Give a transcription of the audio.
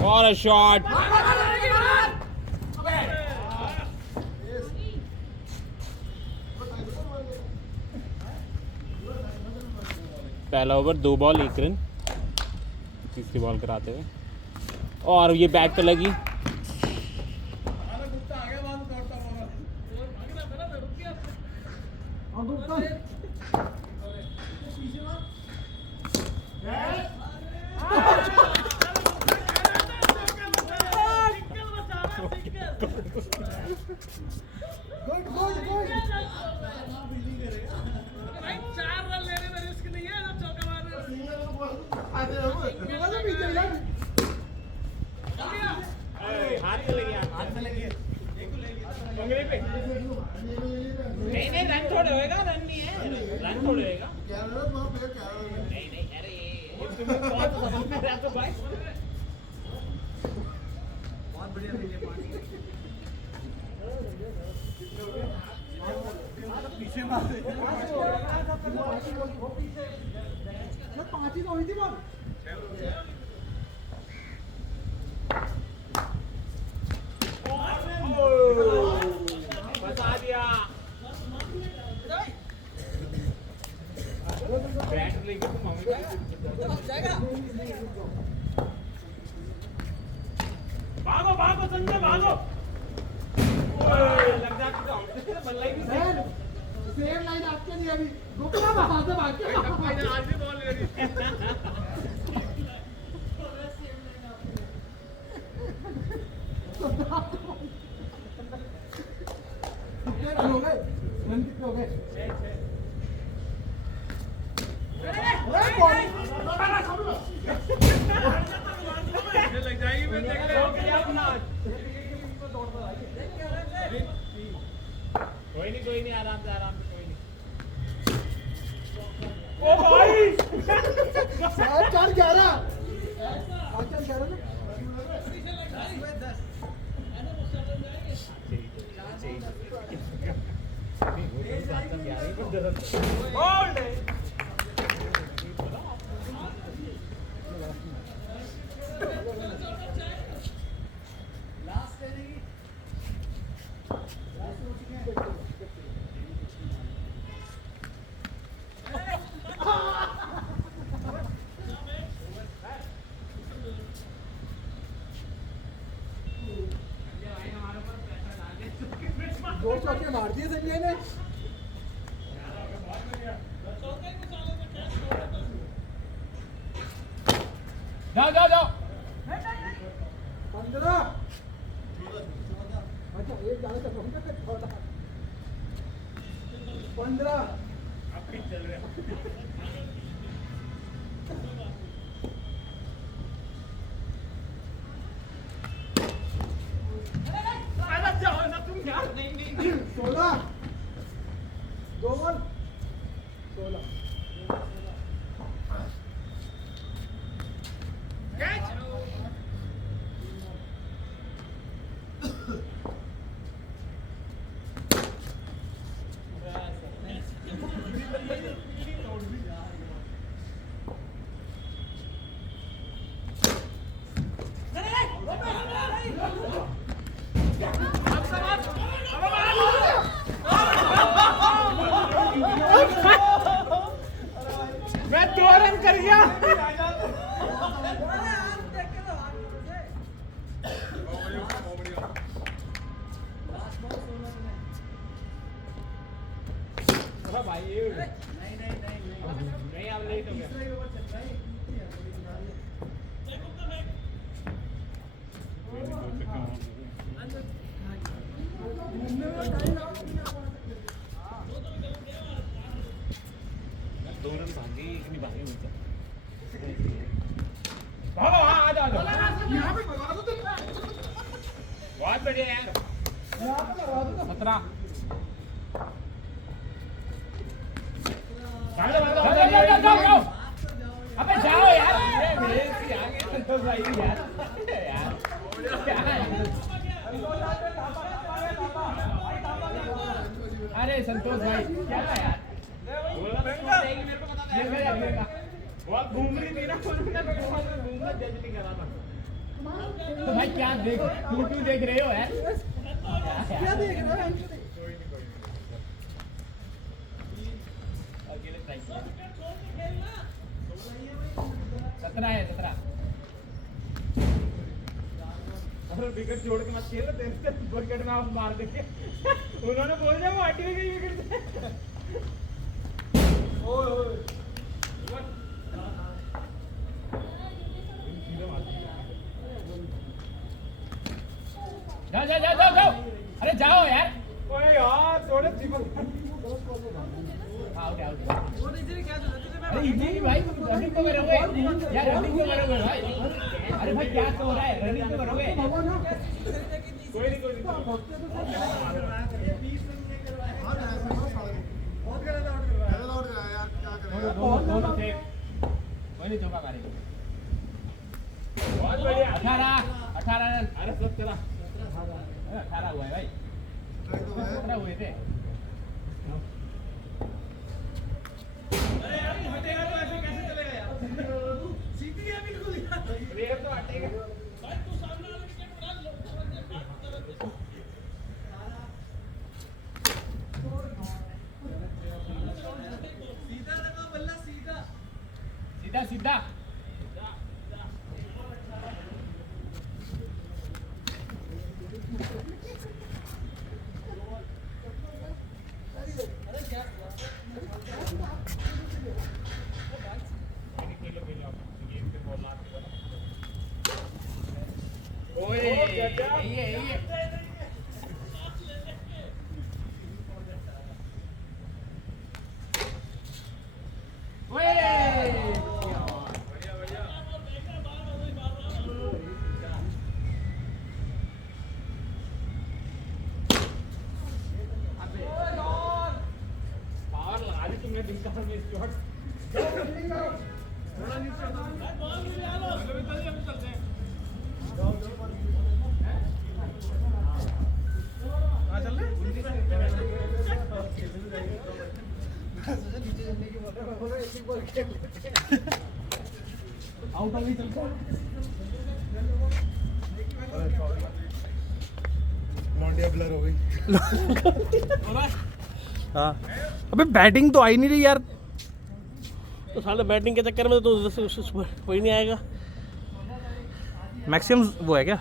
What a shot! पहला over 2 ball 1 run, तीसरी ball कराते हुए और ये बैट पे लगी। नहीं रन थोड़े होएगा, रन नहीं है, रन थोड़े होएगा। नहीं अरे ये तुम्हें बहुत पसंद है तो भाई बहुत बढ़िया पीछे मार पांच ही तो हुई थी बॉल। बता दिया बैट लेके तुम भागो भागो संजय भागो। लग जाती तो बल्ला ही सेम लाइन आपके लिए अभी रुकना वहां से भाग के आज भी बॉल ले रही हो गए रन कितने हो गए? 6 लग जाएगी मैं देख ले कोई नहीं आराम से कोई नहीं। ओ भाई 4-11 दो चौके मार दिए संजय ने। जाओ 15 अच्छा एक जाने तक 15 अब चल रहे नहीं 16 2 बॉल 16 मैं 2 रन कर गया। भाई नहीं अब लेट हो गया। दो रन भागी इतनी भागी हुई था। भागो आ जाओ यहाँ पे भगा दो तुम। बहुत बढ़िया यार यहाँ पे लगा दो 17 जाओ अबे संतोष भाई भी यार अरे संतोष भाई क्या था यार वो घूम रही थी ना घूमना जज नहीं करा था तो भाई क्या देख क्यों देख रहे हो यार क्या देख रहे हो अकेले ट्राई किया 17 है 17 और विकेट छोड़ के मत खेल तेरे विकेट में आप मार देंगे उन्होंने बोल दिया वो हटी गई विकेट से ओए ओए जाओ जाओ जाओ जाओ जाओ अरे जाओ यार ओए यार थोड़े ट्रिपल आउट आउट अरे इजी भाई तुम रनिंग को करोगे यार रनिंग को करोगे भाई अरे भाई क्या हो रहा है रनिंग को करोगे कोई नहीं दोनों थे कोई नहीं चौका मारेंगे बहुत बढ़िया 18 रन अरे 17 18 हुआ है भाई 17 हुए थे अरे यार हटेगा तो ऐसे कैसे चलेगा यार सीधी है बिल्कुल यार रेयर तो हटेगा भाई तू सामने वाला विकेट उड़ा लो सीधा लगा बल्ला सीधा सीधा सीधा आउट हो गई चलता लौंडिया ब्लर हो गई हाँ अबे बैटिंग तो आई नहीं रही यार तो साले बैटिंग के चक्कर में तो कोई नहीं आएगा। मैक्सिमम वो है क्या